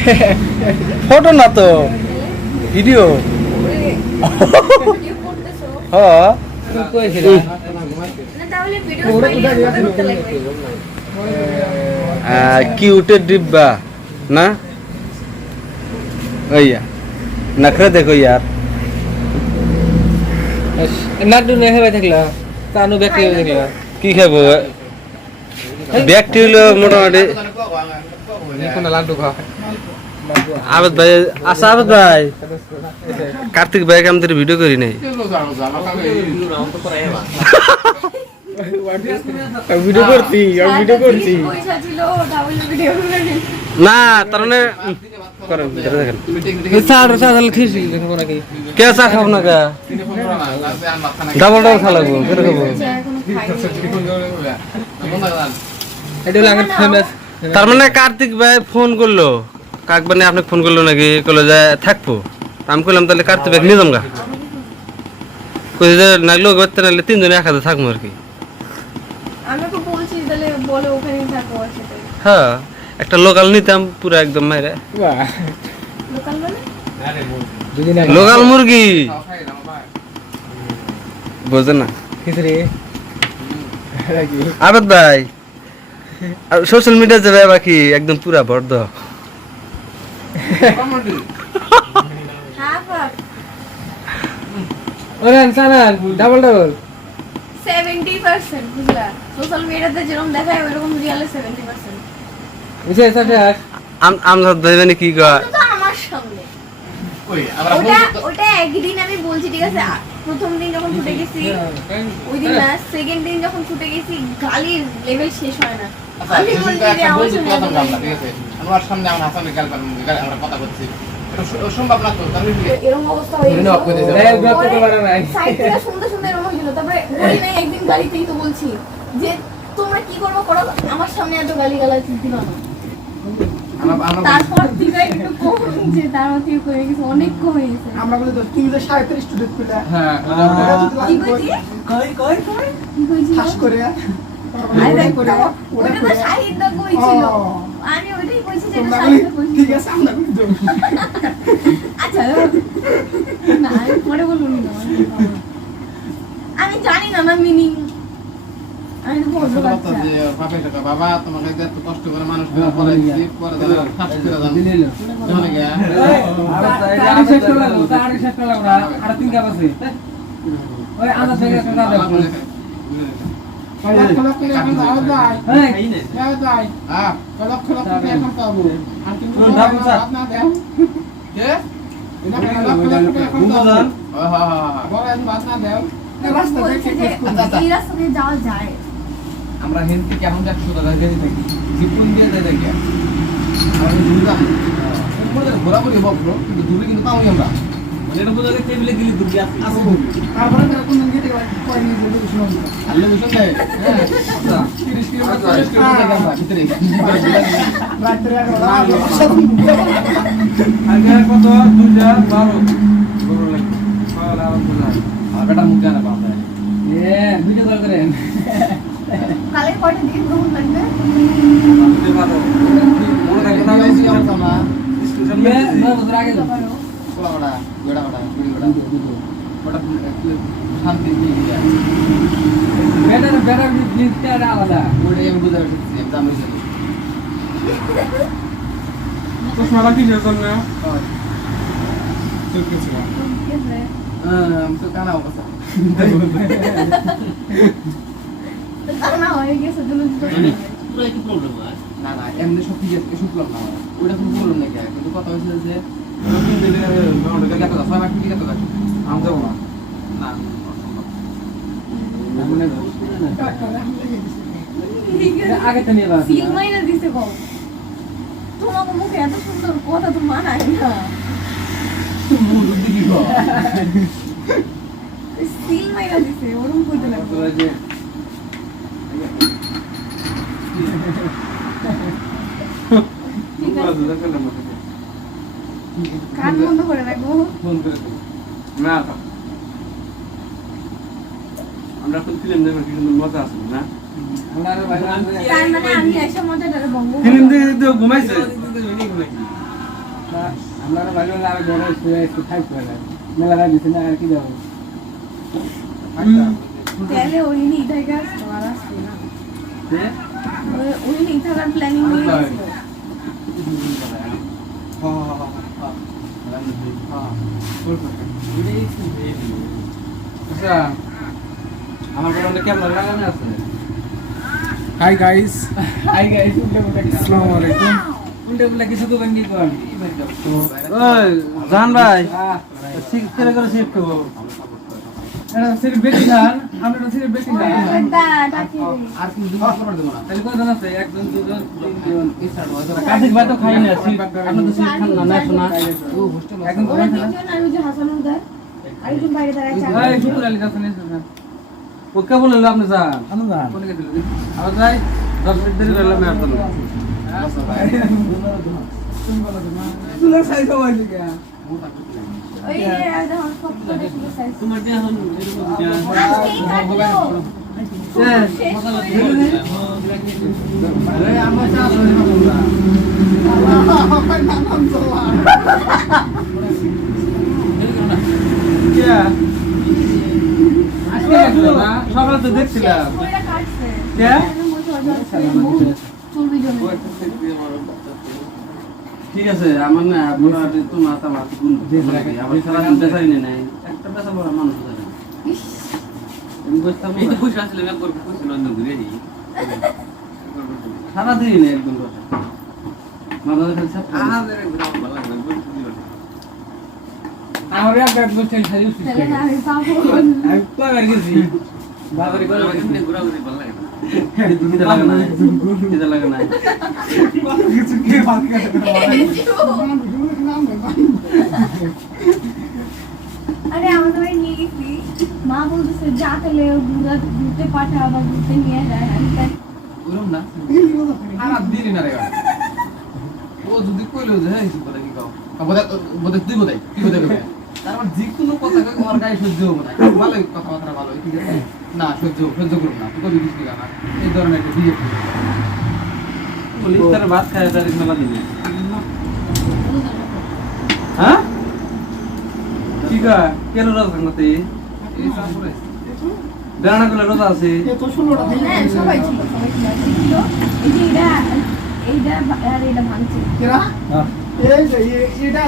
Photo না তো video video করতেছো হ না তাহলে ভিডিও করতে লাগবে কিউটের ডিব্বা না? ওইয়া নখরে দেখো ইয়ার। নাড্ডু না হেবে থাকলা কানু ব্যাকটেরিয়া থাকলা কি খাব? ব্যাগটি হলো মোটামুটি কোন লাড্ডু খা আবেদ ভাই আচ্ছা আবেদ ভাই। কার্তিক ভাই আমাদের ভিডিও করি নাই। ভিডিও করছি ভিডিও করছি। না তার মানে কে চা খাব না কে? ডাবল ডাবল খা লাগবো কেটে খাব এটা হলো আগের ফেমাস তার মানে কার্তিক ভাই ফোন করল। কাক মানে আপনি ফোন করল নাকি? কইলো যে থাকব। আমি কইলাম তাহলে কার্তিক ভাই নিয়ে যাম গা। কইছে যে না লোক বাড়তে নাহলে তিনজনে এক হাতে থাকব আর কি। আমি তো বলছি তাহলে বলে ওখানেই থাকো সেটাই হ্যাঁ একটা লোকাল নিতাম পুরো একদম মাইরে। লোকাল মানে? লোকাল মুরগি। বোঝে না? আবেদ ভাই। আর সোশ্যাল মিডিয়া যাবে বাকি একদম পুরা বর্দ ডাবল ডাবল বুঝলা? সোশ্যাল মিডিয়াতে যেরকম দেখায় রিয়ালে বুঝে মানে কি কয়? তো আমার সামনে ওটা ওটা একদিন আমি বলছি ঠিক আছে? প্রথম দিন যখন ছুটে গেছি ওই দিন না সেকেন্ড দিন যখন ছুটে গেছি গালির লেভেল শেষ হয় না। আমার সামনে। আমার হাসানের গাল আমরা কথা বলছি। সম্ভব না তো? এরকম অবস্থা হয়ে তুমি গেছিল। knock করে দিয়েছ। এই ব্লক করতে পারে নাই সাইড থেকে শুনতে শুনতে এরকম হয়েছিল তারপরে বলি নাই একদিন গাড়িতেই তো বলছি যে তোমরা কি করব? করো আমার সামনে এত গালি গালা দিবা না। তারপর থেকে একটু থেকে কমে গেছে অনেক কমে গেছে। আমরা বলি তো তুমি সাঁত্রিশ স্টুডেন্ট পেলে হ্যাঁ কি কই কই কি কইছি করে। আমি আমরা। আচ্ছা না আমি জানি না না মিনিং। টাকা বাবা তোমাকে এত কষ্ট করে মানুষ পরে পরে ফাঁস করে দাও। জানে গে লাগবো লাগবো আর তিন কাপ আছে ওই আধা থেকে না দেখে যে আচ্ছা, আচ্ছা। এই রাস্তা দিয়ে যাওয়া যায় আমরা হিন্দি কি? এখন একশো টাকা দিয়ে থাকি জীবন দিয়ে দেয় দেখি। আমরা ঘোরাঘুরি বকরো কিন্তু দূরে কিন্তু পাওনি আমরা। শুনুন আল্লাহ ভীষণ দেয় হ্যাঁ থেকে কত দুইটা বারো। আর বেটার মুখ জানা যায় এ দুইটা দল করেন কালে কয়টা দিন গ্রহণ লাগবে দুইটা মনে থাকবে না বেশি আমরা না এ নয় বছর আগে। যাব পোলা বড়া গোড়া বড়া গুড়ি বড়া ওটা শান্তি দিয়ে দিয়ে বেটার বেটার জিনিসটা আলাদা। ওটাই আমি বুঝতে পারছি দাম হয়েছে চশমাটা কিসের জন্য ঠিক আছে আমি তো কানা অবস্থা। তা না হয়ে গেছে। তুমি না না এমনি সব ঠিক আছে শুনলাম না ওইটা কোনো বললাম না কে কিন্তু কথা হয়েছে যে আমি যাব না না আগে তো নিয়ে যাব না দিতে কও তোমাকে মুখে এত সুন্দর কথা তো মানায় না সিলমাই না দিতে ওরকম কইতে লাগবে ঠিক আছে কান বন্ধ করে রাখব। ফোন করে না আমরা এখন ফিল্ম দেখব কি সুন্দর মজা আছে না? তার মানে আমি এসে মজাটা বঙ্গ ফিল্ম দেখে তো ঘুমাইছে। আমরা ভালো আর বড় শুয়ে থাকতে পারে মেলা না না আর কি যাব? তাহলে ওই নিয়ে থেকে আর আসতো না। ওই- ওই নিয়ে থাকার প্ল্যানিং নিয়ে গেছিল আচ্ছা আমার ঘরে ক্যামেরা লাগানো আছে হাই গাইস আই গাইস আসসালামু আলাইকুম জান ভাই কেন করে শিফট করব সিরিফ বেশি খান আমরা বেশি ডাকি আর কিন্তু দুটো অফার দেবো না তাহলে কজন আছে একজন দুজন তিনজন এই সাইড হয়তো ভাই তো খাই না শিফট আপনি তো শিফট খান না না শোনা ও হোস্টেল এখন ওরা কোন তিনজন যে হাসান উদার আরেকজন বাইরে দাঁড়ায় চা এই শুকুর আলী যাচ্ছেন এসে ও কে বলল আপনি যান অনুদান কোন গেছিল আবার যাই দশ মিনিট দেরি করলাম আর তো না। তুলা সাই সবাই দিকে ওই যে সব করে শুরু সাইজ তোমার যে সকালে তো দেখছিলাম ঠিক আছে আমার না আপনার তো মাথা মাথা গুণ। আমার সারা দিন নেই নাই। একটা বেচা বড় মানুষ আছে না। আমি বুঝতাম না। সারাদিন একদম লাগে না খিদে লাগে না কিছু কি বাদ গেছে আরে আমাদের বাড়ি নিয়ে গেছি মা বলতেছে যা তাহলে ঘুরা ঘুরতে পাঠা বা ঘুরতে নিয়ে যায়। আমি তাই ওরম না? আর দিলি না রে ও যদি কইলো যে হ্যাঁ কি কও? বোধ বোধ তুই বোধ তুই বোধ তারপর যে কোনো কথা কই ওর গায়ে সহ্য হবে না। ভালো কথাবার্তা ভালো ঠিক আছে? না সহ্য সহ্য করব না। তুই কবি কিছু না? এই ধরনের একটা বিয়ে পুলিশ তার ভাত খায় তারিখ মেলা দিনে হ্যাঁ? ঠিক আছে কেন রোজা থাকতে বেড়ানা করলে রোজা আছে? হ্যাঁ এইটা